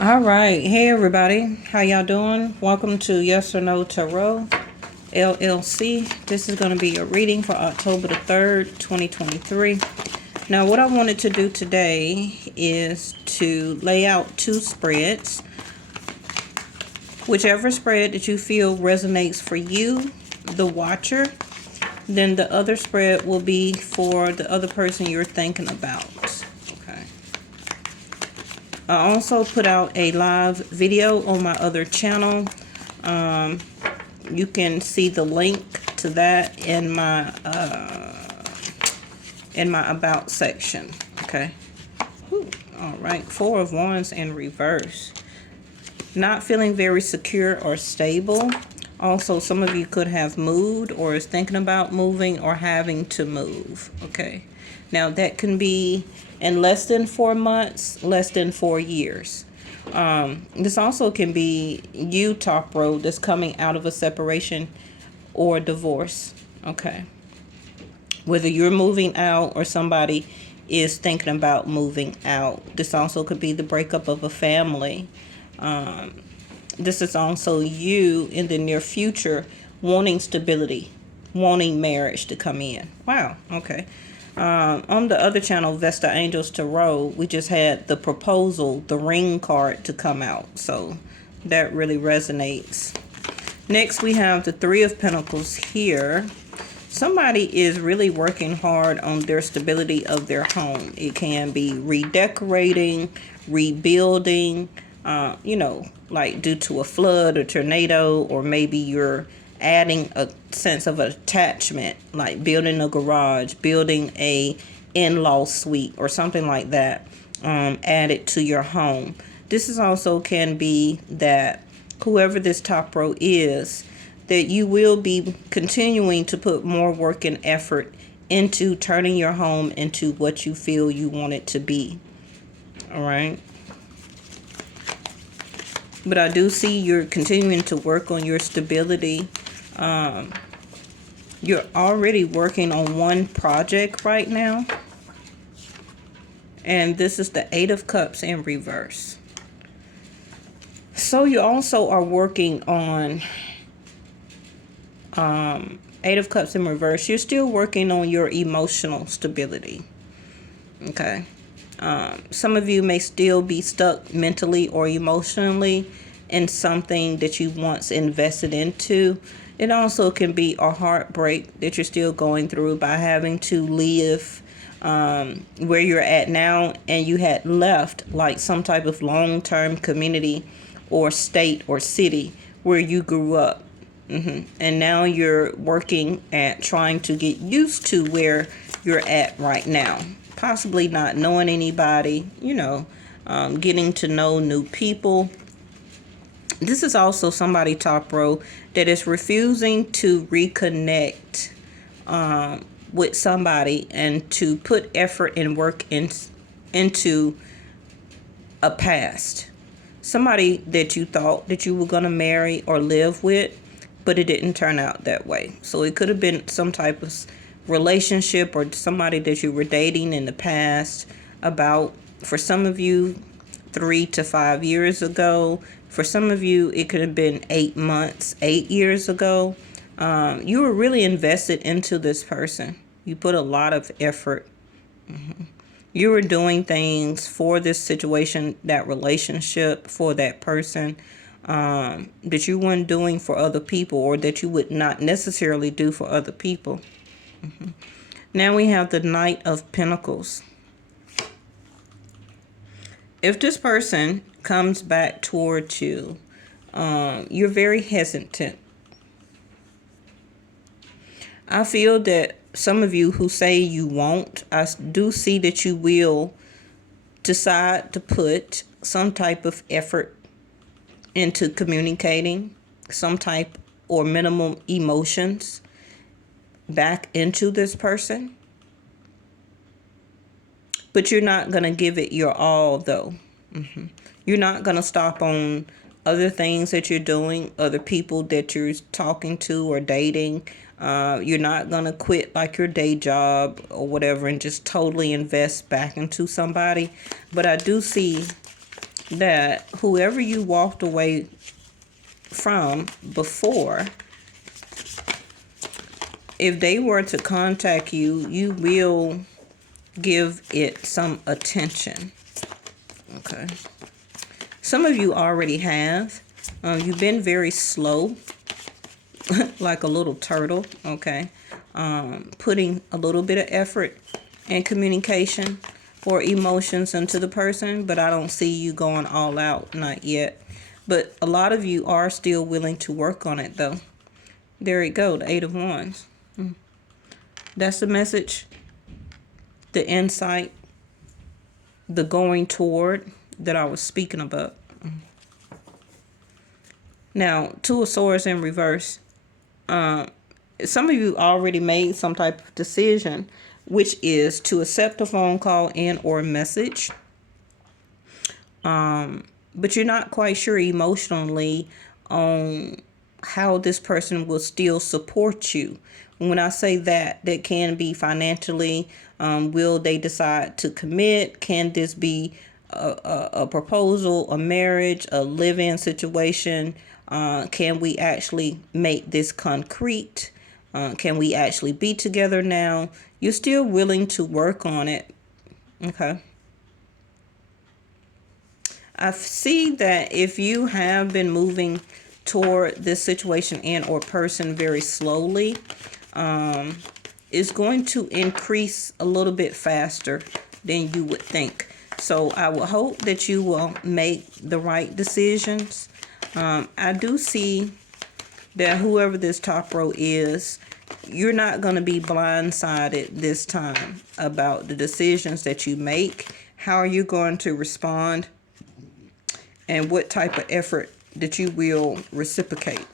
All right. Hey, everybody. How y'all doing? Welcome to Yes or No Tarot LLC. This is going to be a reading for October the 3rd, 2023. Now, what I wanted to do today is to lay out two spreads. Whichever spread that you feel resonates for you, the watcher, then the other spread will be for the other person you're thinking about. Okay. I also put out a live video on my other channel. You can see the link to that in my about section. Okay. Ooh, all right. Four of Wands in reverse. Not feeling very secure or stable. Also, some of you could have moved or is thinking about moving or having to move. Okay. Now, that can be in less than 4 months, less than 4 years. This also can be you, top road, that's coming out of a separation or divorce. Okay. Whether you're moving out or somebody is thinking about moving out. This also could be the breakup of a family. This is also you in the near future wanting stability, wanting marriage to come in. Wow. Okay. On the other channel, Vesta Angels Tarot, we just had the proposal, the ring card to come out. So that really resonates. Next, we have the Three of Pentacles here. Somebody is really working hard on their stability of their home. It can be redecorating, rebuilding, like due to a flood or tornado, or maybe you're adding a sense of attachment, like building a garage, building a in-law suite or something like that, added to your home. This is also can be that whoever this top row is, that you will be continuing to put more work and effort into turning your home into what you feel you want it to be. All right. But I do see you're continuing to work on your stability. You're already working on one project right now. And this is the Eight of Cups in reverse. So you also are working on Eight of Cups in reverse. You're still working on your emotional stability. Okay. Some of you may still be stuck mentally or emotionally in something that you once invested into. It also can be a heartbreak that you're still going through by having to live where you're at now, and you had left like some type of long-term community or state or city where you grew up. And now you're working at trying to get used to where you're at right now. Possibly not knowing anybody, getting to know new people. This is also somebody, top row, that is refusing to reconnect with somebody and to put effort and work into a past. Somebody that you thought that you were going to marry or live with, but it didn't turn out that way. So it could have been some type of relationship or somebody that you were dating in the past, about, for some of you, 3 to 5 years ago. For some of you, it could have been 8 months, 8 years ago. You were really invested into this person. You put a lot of effort. You were doing things for this situation, that relationship, for that person, that you weren't doing for other people, or that you would not necessarily do for other people. Now we have the Knight of Pentacles. If this person comes back towards you, you're very hesitant. I feel that some of you who say you won't, I do see that you will decide to put some type of effort into communicating, some type or minimum emotions back into this person. But you're not going to give it your all, though. You're not going to stop on other things that you're doing, other people that you're talking to or dating. You're not going to quit like your day job or whatever and just totally invest back into somebody. But I do see that whoever you walked away from before, if they were to contact you, you will give it some attention. Okay. Some of you already have. You've been very slow, like a little turtle, okay? Putting a little bit of effort and communication or emotions into the person, but I don't see you going all out, not yet. But a lot of you are still willing to work on it, though. There you go, the Eight of Wands. That's the message, the insight, the going toward that I was speaking about. Now, Two of Swords in reverse. Some of you already made some type of decision, which is to accept a phone call and or message. But you're not quite sure emotionally on how this person will still support you. When I say that, that can be financially. Will they decide to commit? Can this be a proposal, a marriage, a live-in situation? Can we actually make this concrete? Can we actually be together now? You're still willing to work on it. Okay. I see that if you have been moving toward this situation and or person very slowly, it's going to increase a little bit faster than you would think. So I will hope that you will make the right decisions. I do see that whoever this top row is, you're not going to be blindsided this time about the decisions that you make. How are you going to respond? And what type of effort that you will reciprocate.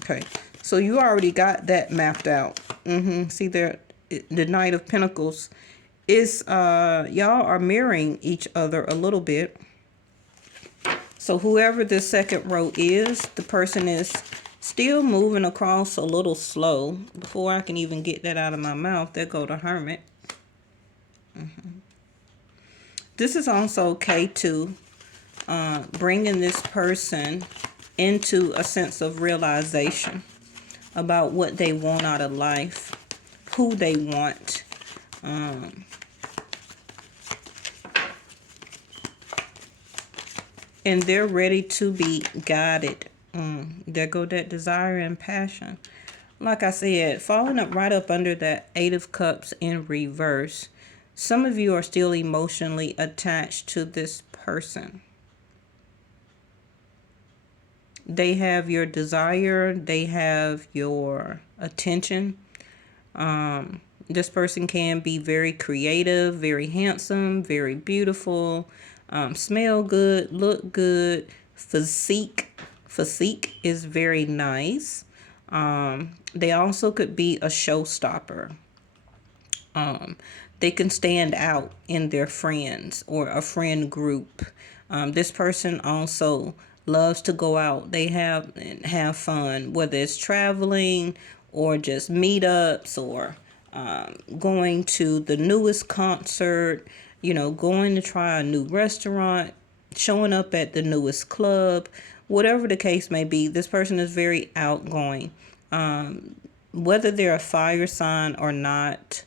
Okay, so you already got that mapped out. See there, the Knight of Pentacles is y'all are mirroring each other a little bit. So whoever this second row is, the person is still moving across a little slow. Before I can even get that out of my mouth, there go the Hermit. This is also K2. Bringing this person into a sense of realization about what they want out of life, who they want. And they're ready to be guided. There go that desire and passion. Like I said, falling up right up under that Eight of Cups in reverse. Some of you are still emotionally attached to this person. They have your desire. They have your attention. This person can be very creative, very handsome, very beautiful, smell good, look good. Physique is very nice. They also could be a showstopper. They can stand out in their friends or a friend group. This person also loves to go out. They have fun, whether it's traveling or just meetups or going to the newest concert, going to try a new restaurant, showing up at the newest club, whatever the case may be. This person is very outgoing. Whether they're a fire sign or not,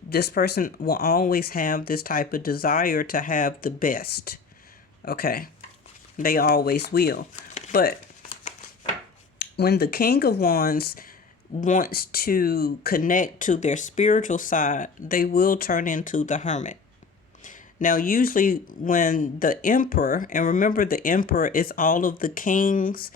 this person will always have this type of desire to have the best. Okay. They always will. But when the King of Wands wants to connect to their spiritual side, they will turn into the Hermit. Now, usually when the Emperor, and remember the Emperor is all of the kings,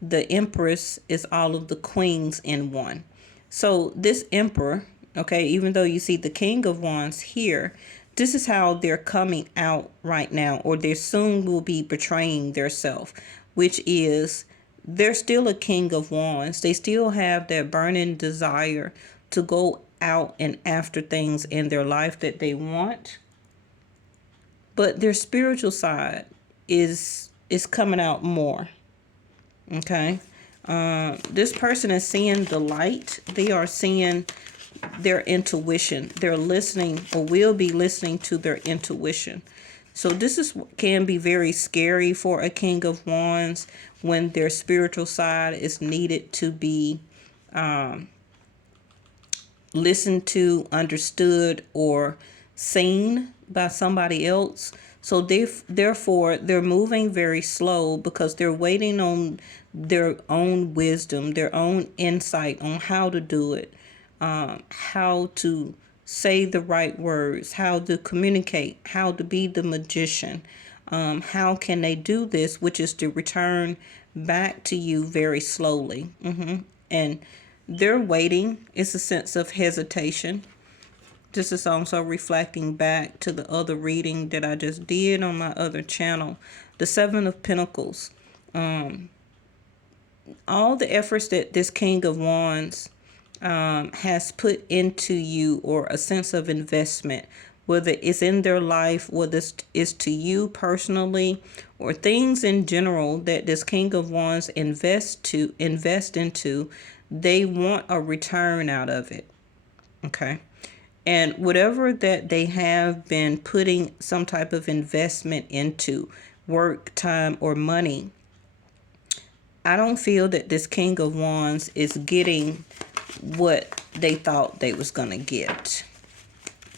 the Empress is all of the queens in one. So this Emperor, okay, even though you see the King of Wands here, this is how they're coming out right now, or they soon will be betraying their self, which is they're still a King of Wands. They still have that burning desire to go out and after things in their life that they want. But their spiritual side is coming out more. Okay. This person is seeing the light. They are seeing their intuition. They're listening or will be listening to their intuition. So this is can be very scary for a King of Wands when their spiritual side is needed to be listened to, understood, or seen by somebody else. So therefore, they're moving very slow because they're waiting on their own wisdom, their own insight on how to do it, how to say the right words, how to communicate, how to be the magician. How can they do this, which is to return back to you very slowly. And they're waiting. It's a sense of hesitation. This is also reflecting back to the other reading that I just did on my other channel. The Seven of Pentacles. All the efforts that this King of Wands has put into you, or a sense of investment, whether it's in their life, whether it's to you personally, or things in general that this King of Wands invest into, they want a return out of it. Okay. And whatever that they have been putting some type of investment into, work, time, or money, I don't feel that this King of Wands is getting what they thought they was going to get.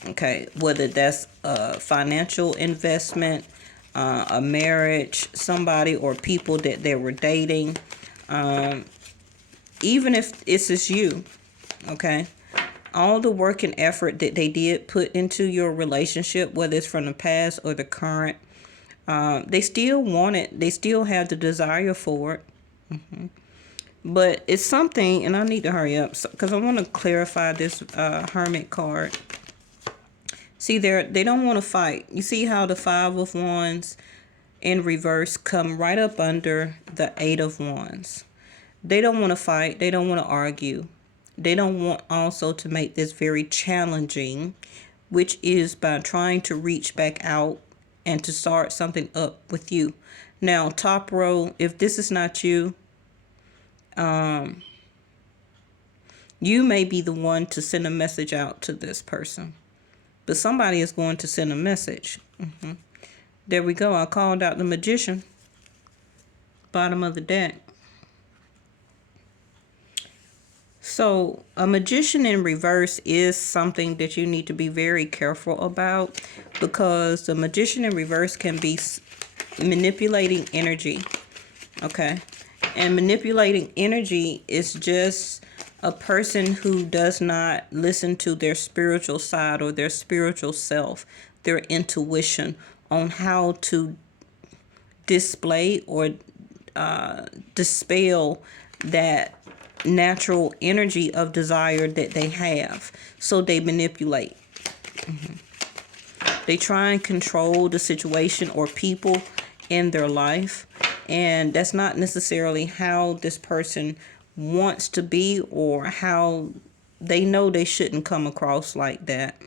Okay, whether that's a financial investment, a marriage, somebody or people that they were dating, even if it's just you, okay? All the work and effort that they did put into your relationship, whether it's from the past or the current, they still want it. They still have the desire for it. But it's something, and I need to hurry up because I want to clarify this Hermit card. See, they don't want to fight. You see how the Five of Wands in reverse come right up under the Eight of Wands. They don't want to fight. They don't want to argue. They don't want also to make this very challenging, which is by trying to reach back out and to start something up with you. Now, top row, if this is not you, you may be the one to send a message out to this person. But somebody is going to send a message. There we go. I called out the Magician. Bottom of the deck. So a Magician in reverse is something that you need to be very careful about, because the Magician in reverse can be manipulating energy. Okay. And manipulating energy is just a person who does not listen to their spiritual side or their spiritual self, their intuition on how to display or dispel that natural energy of desire that they have. So they manipulate. They try and control the situation or people in their life. And that's not necessarily how this person wants to be, or how they know they shouldn't come across like that,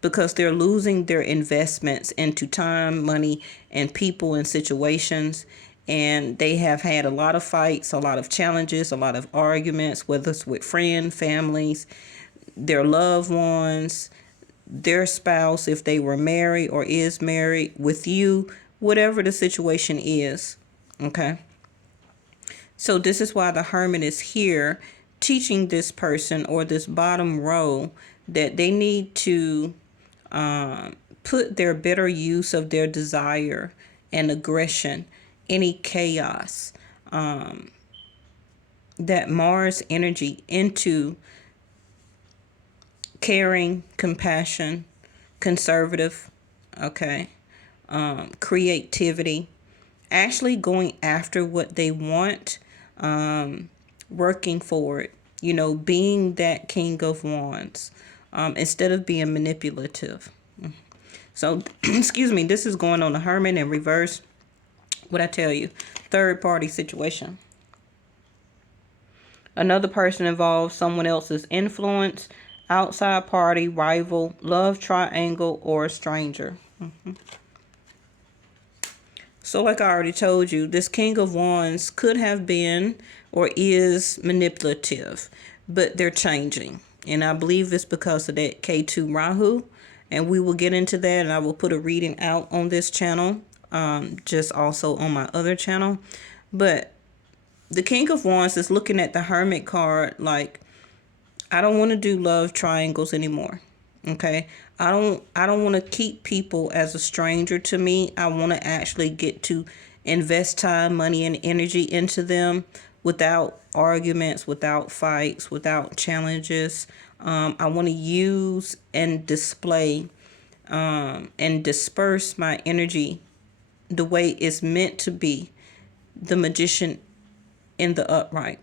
because they're losing their investments into time, money, and people and situations. And they have had a lot of fights, a lot of challenges, a lot of arguments, whether it's with friends, families, their loved ones, their spouse, if they were married or is married, with you, whatever the situation is. Okay. So this is why the Hermit is here, teaching this person or this bottom row that they need to put their better use of their desire and aggression, any chaos, that Mars energy, into caring, compassion, conservative, okay, creativity, actually going after what they want, working for it, being that King of Wands, instead of being manipulative. So, excuse me, this is going on the Hermit in reverse. What I tell you, third party situation. Another person involves someone else's influence, outside party, rival, love triangle, or a stranger. So like I already told you, this King of Wands could have been or is manipulative, but they're changing. And I believe it's because of that K2 Rahu And we will get into that, and I will put a reading out on this channel, just also on my other channel. But the King of Wands is looking at the Hermit card like, I don't want to do love triangles anymore. Okay? I don't want to keep people as a stranger to me. I want to actually get to invest time, money, and energy into them without arguments, without fights, without challenges. I want to use and display and disperse my energy the way it's meant to be, the magician in the upright.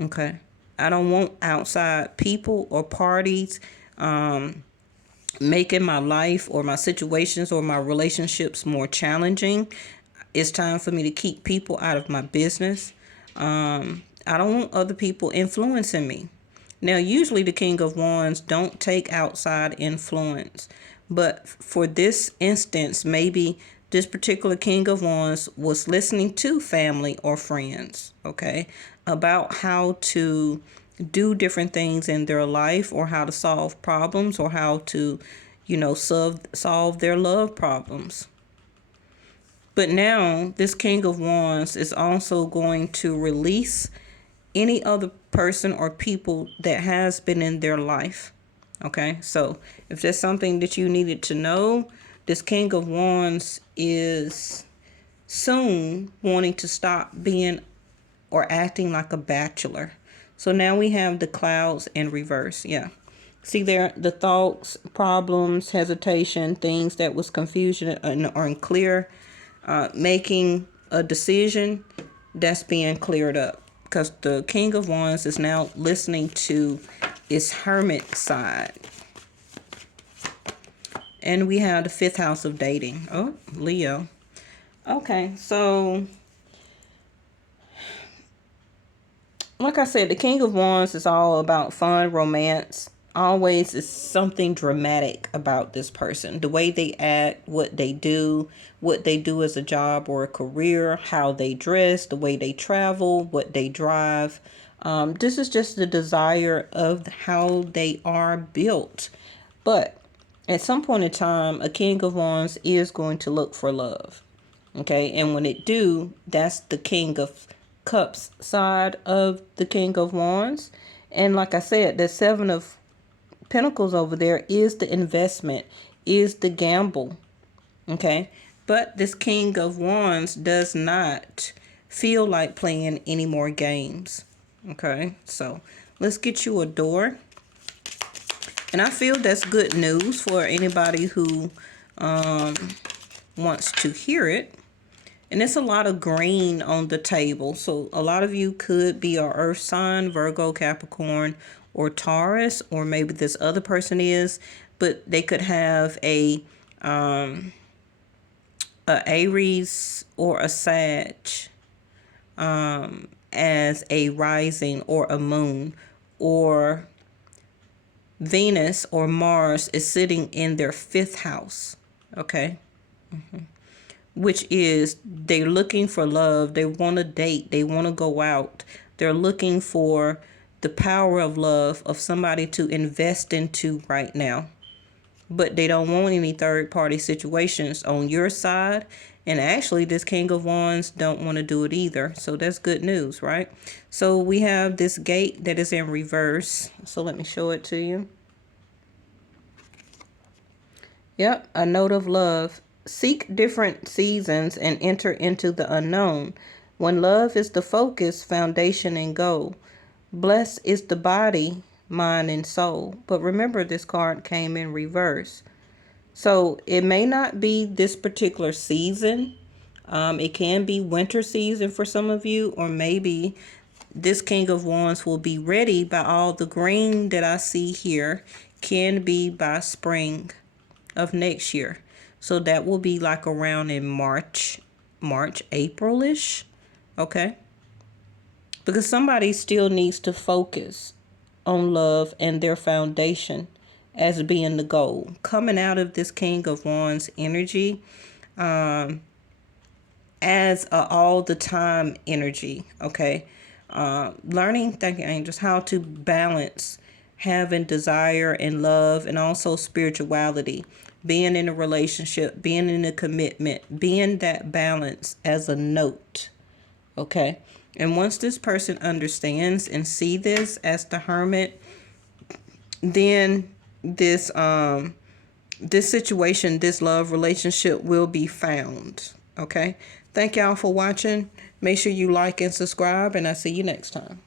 Okay. I don't want outside people or parties making my life or my situations or my relationships more challenging. It's time for me to keep people out of my business. I don't want other people influencing me. Now, usually the King of Wands don't take outside influence. But for this instance, maybe this particular King of Wands was listening to family or friends, okay, about how to do different things in their life, or how to solve problems, or how to, solve their love problems. But now this King of Wands is also going to release any other person or people that has been in their life. Okay, so if there's something that you needed to know, this King of Wands is soon wanting to stop being or acting like a bachelor. So now we have the clouds in reverse. Yeah. See there, the thoughts, problems, hesitation, things that was confusion and unclear, making a decision that's being cleared up. Because the King of Wands is now listening to its hermit side. And we have the 5th house of dating. Oh, Leo. Okay, so like I said, the King of Wands is all about fun, romance. Always is something dramatic about this person. The way they act, what they do as a job or a career, how they dress, the way they travel, what they drive. This is just the desire of how they are built. But at some point in time, a King of Wands is going to look for love. Okay, and when it do, that's the King of Cups side of the King of Wands. And like I said, the 7 of Pentacles over there is the investment, is the gamble. Okay, but this King of Wands does not feel like playing any more games. Okay, so let's get you a door. And I feel that's good news for anybody who wants to hear it. And it's a lot of green on the table. So a lot of you could be a earth sign, Virgo, Capricorn, or Taurus, or maybe this other person is, but they could have a Aries or a Sag as a rising or a moon, or Venus or Mars is sitting in their 5th house. Okay. Which is they're looking for love. They want to date. They want to go out. They're looking for the power of love, of somebody to invest into right now. But they don't want any third party situations on your side. And actually, this King of Wands don't want to do it either. So that's good news, right? So we have this gate that is in reverse. So let me show it to you. Yep, a note of love. Seek different seasons and enter into the unknown. When love is the focus, foundation, and goal. Blessed is the body, mind, and soul. But remember, this card came in reverse. So it may not be this particular season. It can be winter season for some of you, or maybe this King of Wands will be ready by all the green that I see here. Can be by spring of next year. So that will be like around in March, April-ish. Okay. Because somebody still needs to focus on love and their foundation as being the goal. Coming out of this King of Wands energy as a all the time energy. Okay. Learning, thank you, angels, how to balance having desire and love, and also spirituality, being in a relationship, being in a commitment, being that balance as a note. Okay. And once this person understands and see this as the Hermit, then this situation, this love relationship will be found. Okay. Thank y'all for watching. Make sure you like and subscribe, and I'll see you next time.